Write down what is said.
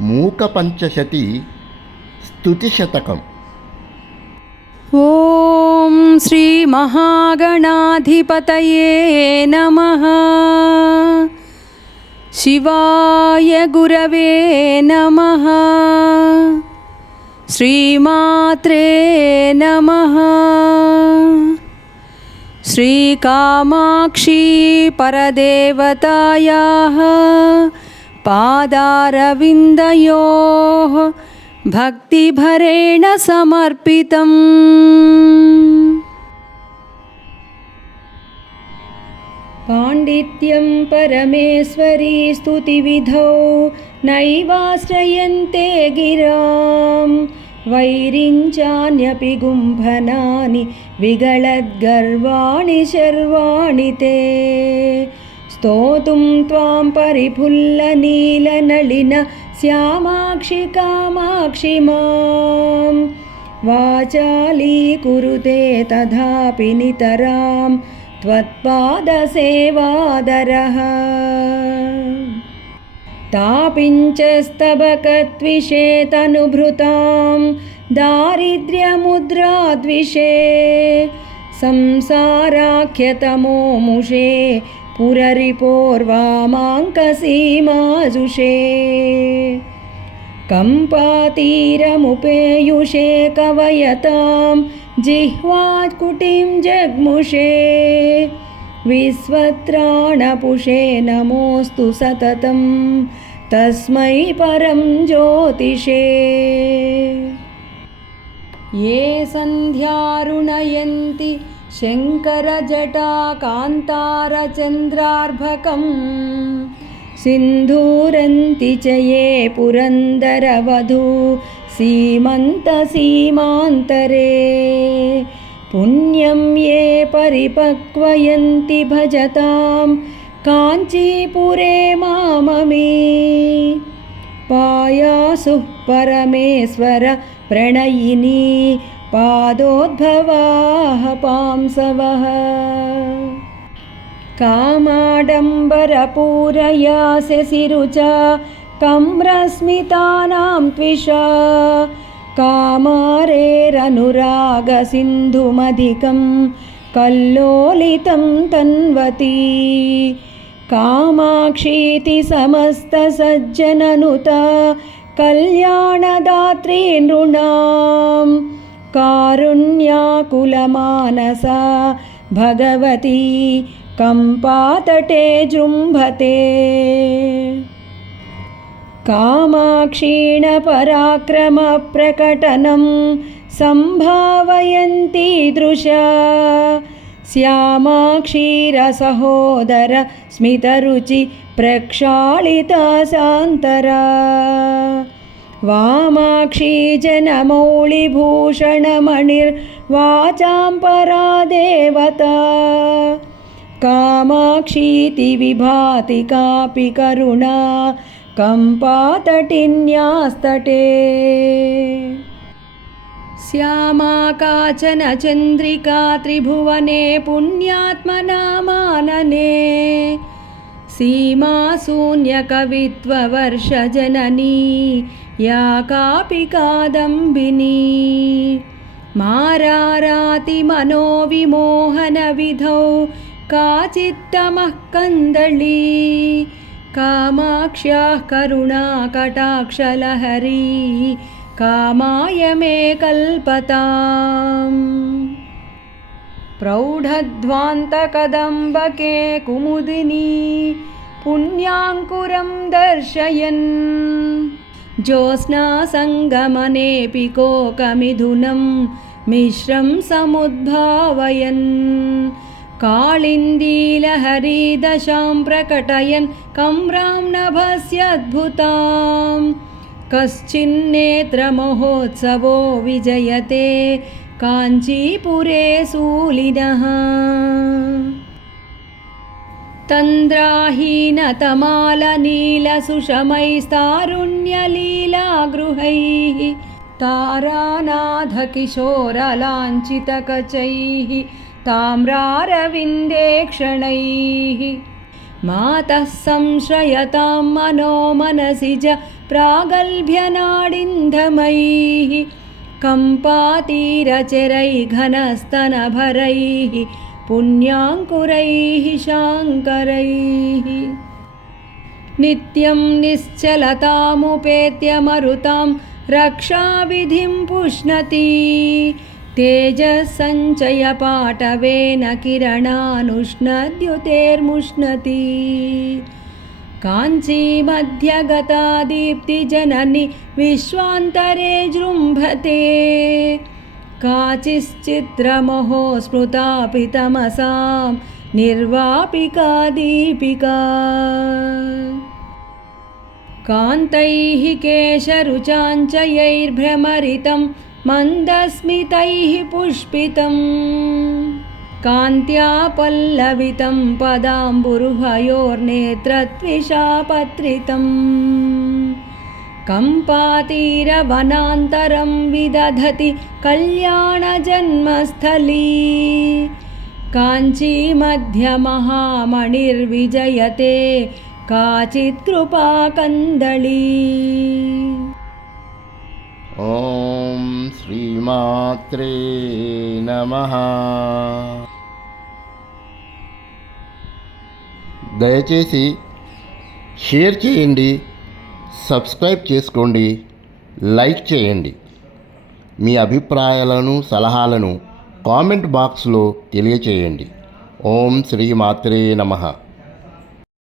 मूकपञ्चशती स्तुतिशतकम्। ॐ श्रीमहागणाधिपतये नमः। शिवाय गुरवे नमः। श्रीमात्रे नमः। श्रीकामाक्षी परदेवतायाः पादारविन्दयोः भक्तिभरेण समर्पितम्। पाण्डित्यं परमेश्वरी स्तुतिविधौ नैवाश्रयन्ते गिरां। वैरिञ्चान्यपि गुम्फनानि विगलद्गर्वाणि शर्वाणि ते। स्तोतुं त्वां परिफुल्लनीलनलिन श्यामाक्षि कामाक्षि मां। वाचालीकुरुते तथापि नितरां त्वत्पादसेवादरः। तापिञ्चस्तबकत्विषे तनुभृतां दारिद्र्यमुद्राद्विषे। संसाराख्यतमो मुषे पुररिपोर्वामाङ्कसीमाजुषे। कम्पातीरमुपेयुषे कवयतां जिह्वात्कुटिं जग्मुषे। विश्वत्राणपुषे नमोऽस्तु सततं तस्मै परं ज्योतिषे। ये सन्ध्यारुणयन्ति शङ्करजटाकान्तारचन्द्रार्भकं। सिन्धूरन्ति च ये पुरन्दरवधू सीमन्तसीमान्तरे। पुण्यं ये परिपक्वयन्ति भजतां काञ्चीपुरे माममी। पायासुः परमेश्वर प्रणयिनी पादोद्भवाः पांसवः। कामाडम्बरपूरयास्य सिरुचा कम्रस्मितानां त्विषा। कामारेरनुरागसिन्धुमधिकं कल्लोलितं तन्वती। कामाक्षीति समस्तसज्जननुता कल्याणदात्री नृणां। कारुण्याकुलमानसा भगवती कम्पातटे जृम्भते। कामाक्षीणपराक्रमप्रकटनं सम्भावयन्ती दृशा। श्यामाक्षीरसहोदर स्मितरुचि प्रक्षालिता सान्तरा। वामाक्षी जनमौलिभूषणमणिर्वाचां परा देवता। कामाक्षीति विभाति कापि करुणा कम्पातटिन्यास्तटे। श्यामा काचन चन्द्रिका त्रिभुवने पुण्यात्मनामानने। सीमाशून्यकवित्ववर्षजननी या कापि कादम्बिनी। मारारातिमनोविमोहनविधौ काचित्तमः कन्दली। कामाक्ष्याः करुणाकटाक्षलहरी कामाय मे कल्पताम्। प्रौढध्वान्तकदम्बके कुमुदिनी पुण्याङ्कुरं दर्शयन्। ज्योत्स्नासङ्गमनेऽपि कोकमिथुनं मिश्रं समुद्भावयन्। काळिन्दीलहरीदशां प्रकटयन् कम्रां नभस्यद्भुतां। कश्चिन्नेत्रमहोत्सवो विजयते काञ्चीपुरे शूलिनः। तन्द्राहीनतमालनीलसुषमैस्तारुण्यलीलागृहैः। तारानाथकिशोरलाञ्छितकचैः ताम्रारविन्देक्षणैः। मातः संश्रयतां मनो मनसि च प्रागल्भ्यनाडिन्धमैः कम्पातीरचरैर्घनस्तनभरैः पुण्यांकुरैः शाङ्करैः नित्यं निश्चलतामुपेत्य मरुतां रक्षाविधिं पुष्णति तेजःसञ्चयपाटवेन किरणानुष्णद्युतेर्मुष्णति काञ्चीमध्यगता दीप्तिजननि विश्वान्तरे जृम्भते काचिश्चित्रमहो स्मृतापि तमसां निर्वापिका दीपिका कान्तैः केशरुचाञ्चयैर्भ्रमरितं मन्दस्मितैः पुष्पितम् कान्त्या पल्लवितं पदाम्बुरुहयोर्नेत्रत्विषापत्रितम् कम्पातीरवनान्तरं विदधति कल्याणजन्मस्थली काञ्चीमध्यमहामणिर्विजयते काचित् कृपाकन्दली ఓం శ్రీమాత్రే నమః. దయచేసి షేర్ చేయండి, సబ్స్క్రైబ్ చేసుకోండి, లైక్ చేయండి. మీ అభిప్రాయాలను సలహాలను కామెంట్ బాక్స్లో తెలియచేయండి. ఓం శ్రీమాత్రే నమః.